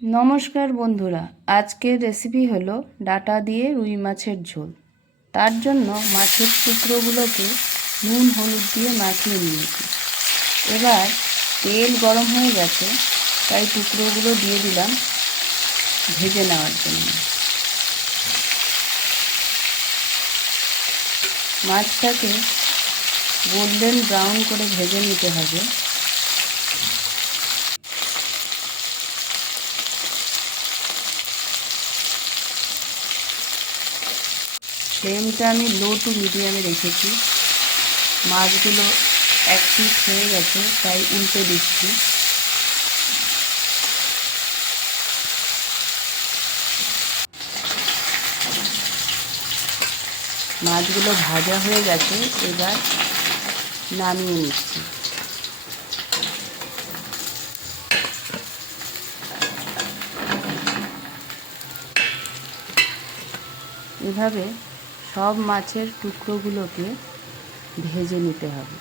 নমস্কার বন্ধুরা, আজকের রেসিপি হলো ডাঁটা দিয়ে রুই মাছের ঝোল। তার জন্য মাছের টুকরোগুলোকে নুন হলুদ দিয়ে মাখিয়ে নিয়েছি। এবার তেল গরম হয়ে গেছে, তাই টুকরোগুলো দিয়ে দিলাম ভেজে নেওয়ার জন্য। মাছটাকে গোল্ডেন ব্রাউন করে ভেজে নিতে হবে। ফ্লেমটা আমি লো টু মিডিয়ামে রেখেছি। মাছগুলো এক পিস হয়ে গেছে, তাই উল্টে দিচ্ছি। মাছগুলো ভাজা হয়ে গেছে, এবার নামিয়ে নিচ্ছি। এভাবে সব মাছের টুকরোগুলোকে ভেজে নিতে হবে।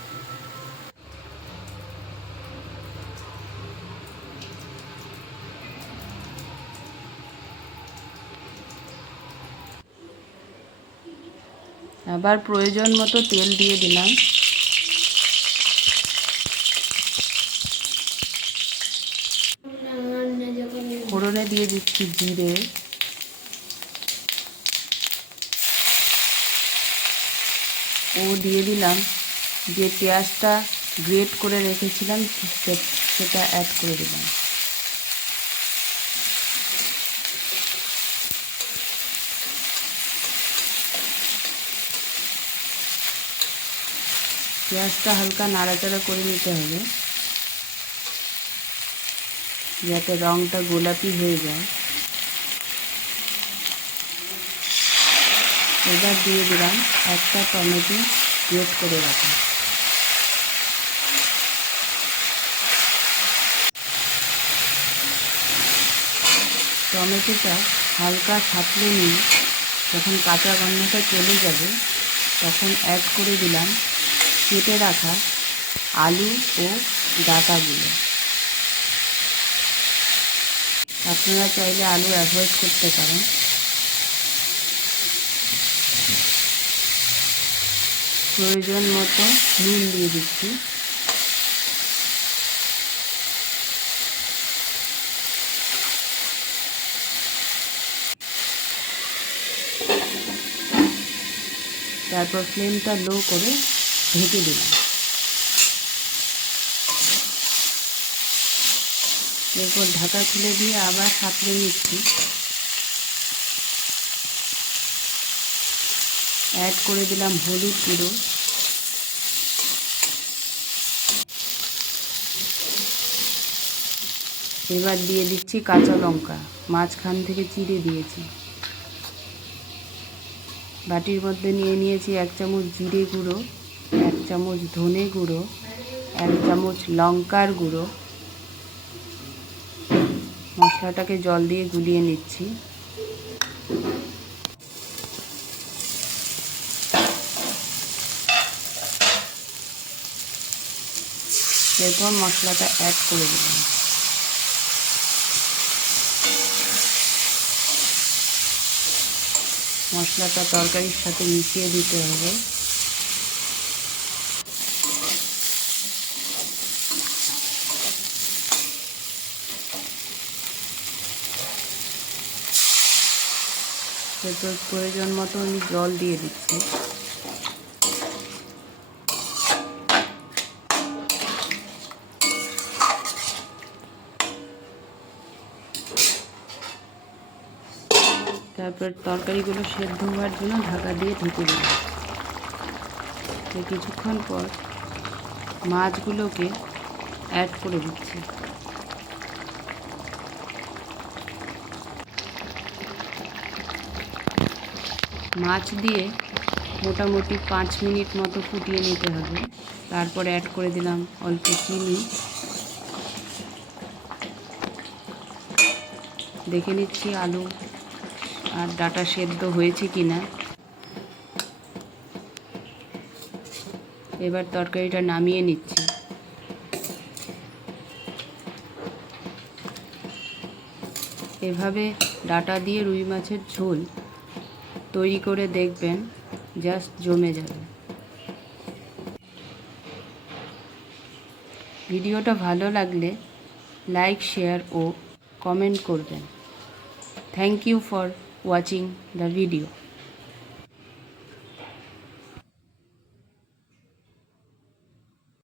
আবার প্রয়োজন মতো তেল দিয়ে দিলাম। ফোড়নে দিয়ে দিচ্ছি জিরে, ও দিয়ে দিলাম যে পেঁয়াজটা গ্রেট করে রেখেছিলাম সেটা অ্যাড করে দিলাম। পেঁয়াজটা হালকা নাড়াচাড়া করে নিতে হবে যাতে রঙটা গোলাপি হয়ে যায়। এবার দিয়ে দিলাম একটা টমেটো গ্রেট করে রাখা। টমেটোটা হালকা ছাপলে নিয়ে যখন কাঁচা গন্ধটা চলে যাবে, তখন অ্যাড করে দিলাম কেটে রাখা আলু ও ডাঁটাগুলো। আপনারা চাইলে আলু অ্যাভয়েড করতে পারেন। প্রয়োজন মতো নুন দিয়ে দিচ্ছি। তারপর ফ্লেমটা লো করে ঢেকে দিলাম। এরপর ঢাকা খুলে দিয়ে আবার সাঁতলে নিচ্ছি। অ্যাড করে দিলাম হলুদ গুঁড়ো, এবার দিয়ে দিচ্ছি কাঁচা লঙ্কা, মাঝখান থেকে চিড়ে দিয়েছি। বাটির মধ্যে নিয়ে নিয়েছি 1 চামচ জিরে গুঁড়ো, 1 চামচ ধনে গুঁড়ো, 1 চামচ লঙ্কার গুঁড়ো। মশলাটাকে জল দিয়ে গুলিয়ে নিচ্ছি। এরপর মশলাটা অ্যাড করে দিলাম। মশলাটা তরকারির সাথে মিশিয়ে দিতে হবে। এরপর প্রয়োজন মতো আমি জল দিয়ে দিচ্ছি। তারপর তরকারিগুলো সেদ্ধ হওয়ার জন্য ঢাকা দিয়ে ঢেকে দিলাম। কিছুক্ষণ পর মাছগুলোকে অ্যাড করে দিচ্ছি। মাছ দিয়ে মোটামুটি 5 মিনিট মতো ফুটিয়ে নিতে হবে। তারপর অ্যাড করে দিলাম অল্প চিনি। দেখে নিচ্ছি আলু আর ডাঁটা সেদ্ধ হয়েছে কিনা। এবার তরকারিটা নামিয়ে নিচ্ছি। এভাবে ডাঁটা দিয়ে রুই মাছের ঝোল তৈরি করে দেখবেন, জাস্ট জমে যাবে। ভিডিওটা ভালো লাগলে লাইক, শেয়ার ও কমেন্ট করবেন। Thank you for watching the video.